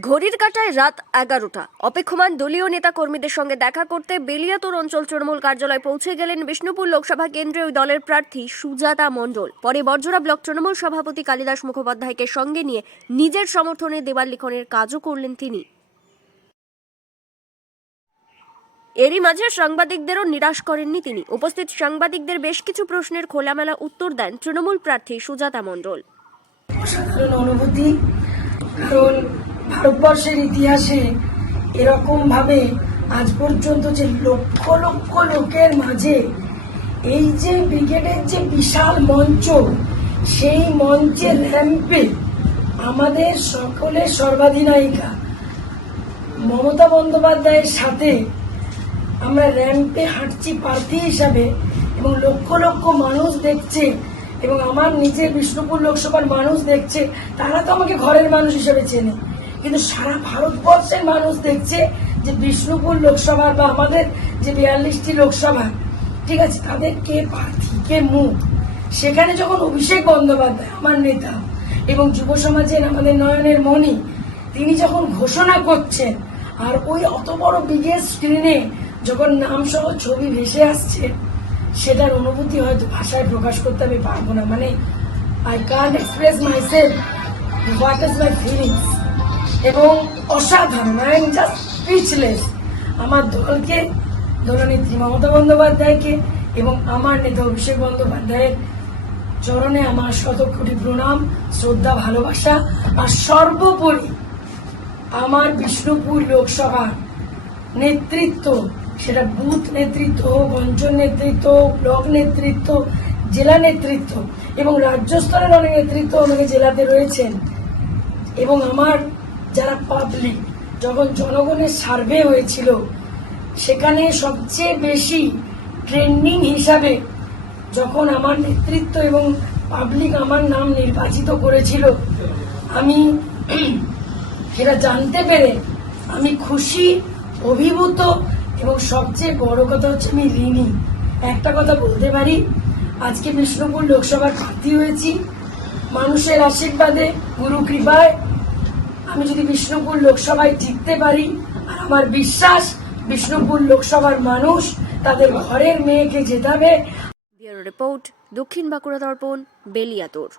ঘড়ির কাঁটায় রাত এগারোটা। অপেক্ষমান দলীয় নেতা কর্মীদের সঙ্গে দেখা করতে বেলিয়াতুর অঞ্চল তৃণমূল কার্যালয়ে পৌঁছে গেলেন বিষ্ণুপুর লোকসভা কেন্দ্রীয় দলের প্রার্থী সুজাতা মণ্ডল। পরে বর্জরা ব্লক তৃণমূল সভাপতি কালিদাস মুখোপাধ্যায়কে সঙ্গে নিয়ে নিজের সমর্থনে দেওয়াল লিখনের কাজও করলেন তিনি। এরই মাঝে সাংবাদিকদেরও নিরাশ করেননি তিনি। উপস্থিত সাংবাদিকদের বেশ কিছু প্রশ্নের খোলামেলা উত্তর দেন তৃণমূল প্রার্থী সুজাতা মণ্ডল। অনুভূতি ভারতবর্ষের ইতিহাসে এরকম ভাবে আজ পর্যন্ত যে লক্ষ লক্ষ লোকের মাঝে এই যে ব্রিগেডের যে বিশাল মঞ্চ, সেই মঞ্চের র্যাম্পে আমাদের সকলের সর্বাধিনায়িকা মমতা বন্দ্যোপাধ্যায়ের সাথে আমরা র্যাম্পে হাঁটছি প্রার্থী হিসাবে এবং লক্ষ লক্ষ মানুষ দেখছে এবং আমার নিজের বিষ্ণুপুর লোকসভার মানুষ দেখছে, তারা তো আমাকে ঘরের মানুষ হিসেবে চেনে। কিন্তু সারা ভারতবর্ষের মানুষ দেখছে যে বিষ্ণুপুর লোকসভার বা আমাদের যে বিয়াল্লিশটি লোকসভা, ঠিক আছে, তাদের কে প্রার্থী, কে মুখ? সেখানে যখন অভিষেক বন্দ্যোপাধ্যায়, আমার নেতা এবং যুব সমাজের আমাদের নয়নের মণি, তিনি যখন ঘোষণা করছেন, আর ওই অত বড় বিগের স্ক্রিনে যখন নাম সহ ছবি ভেসে আসছে, সেটার অনুভূতি হয়তো ভাষায় প্রকাশ করতে আমি পারব না। মানে I can't express myself what is my feelings এবং অসাধারণ আই এম জাস্ট স্পিচলেস আমার দলকে দলনেত্রী মমতা বন্দ্যোপাধ্যায়কে এবং আমার নেতা অভিষেক বন্দ্যোপাধ্যায়ের চরণে আমার শত কোটি প্রণাম শ্রদ্ধা ভালোবাসা আর সর্বোপরি আমার বিষ্ণুপুর লোকসভা নেতৃত্ব সেটা বুথ নেতৃত্ব হোক অঞ্চল নেতৃত্ব হোক, ব্লক নেতৃত্ব জেলা নেতৃত্ব এবং রাজ্য স্তরের অনেক নেতৃত্ব আমাকে জেলাতে রয়েছেন এবং আমার যারা পাবলিক যখন জনগণের সার্ভে হয়েছিল, সেখানে সবচেয়ে বেশি ট্রেন্ডিং হিসাবে যখন আমার নেতৃত্ব এবং পাবলিক আমার নাম নির্বাচিত করেছিল, আমি সেটা জানতে পেরে আমি খুশি, অভিভূত এবং সবচেয়ে বড় কথা হচ্ছে আমি ঋণী। একটা কথা বলতে পারি, আজকে বিষ্ণুপুর লোকসভার প্রার্থী হয়েছি। মানুষের আশীর্বাদে, গুরু কৃপায় আমি যদি বিষ্ণুপুর লোকসভায় জিততে পারি, আর আমার বিশ্বাস, বিষ্ণুপুর লোকসভার মানুষ তাদের ঘরের মেয়েকে জেতাবে। রিপোর্ট দক্ষিণ বাঁকুড়া দর্পণ, বেলিয়াতোর।